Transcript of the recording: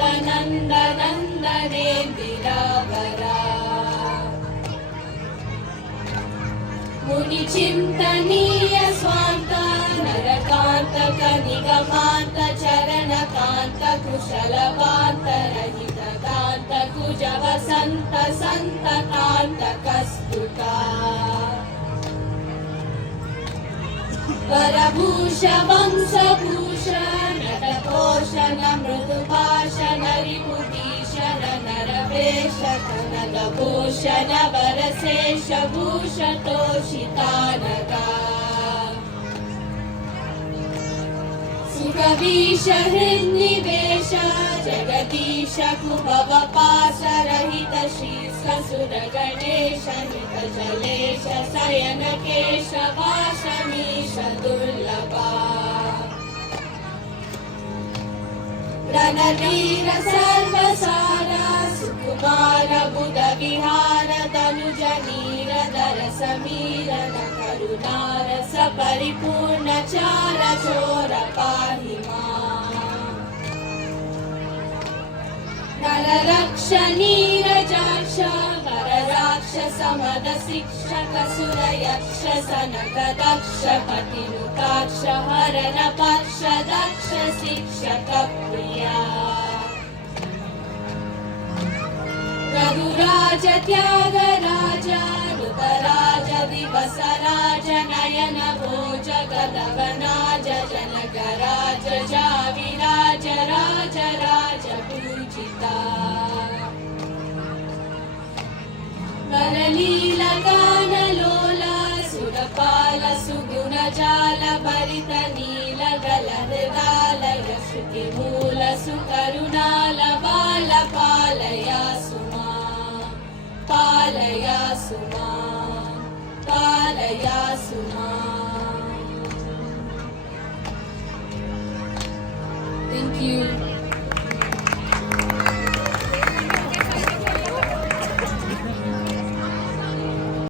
नन्दनेन्दिरावरा मुनिचिन्तनीय स्वान्ता नरकान्तक निगमान्त चरणकान्त कुशलवान्त रहितकान्त कुजवसन्त सन्तकान्त कस्तुता वरभूष वंशभूषण नटकोशन मृदुभाषण रिपुभीषण नरवेश कनकभूषण वरशेष भूषतोषितानगा सुरवीश हृन्निवेश जगदीश कुभवपाश रहित शीर्ष सुरगणेश नितजलेश शयन केशवाशमीश दुर्लभा रणधीर सर्वसारा सुकुमार बुध विहार तनुज नीरधर समीर करुणार सपरिपूर्ण चार चोर पाहि माम् नररक्ष नीरजाक्ष वरराक्षस मद शिक्षक सुरयक्ष सनक दक्ष पतिनुताक्ष हरन पक्ष दक्ष शिक्षक प्रिया रघुराज त्यागराज ऋतराज दिवसराज नयन भोज गदवनाज जनकराज जाविराज राज राज पूजिता वरलीलगानलोला सुरपाल सुगुणजाल भरित नीलगलहृदालय श्रुतिमूल सुकरुणाल बाल पालया सुमाम् पालया सुमाम् पालया सुमाम्. Thank you.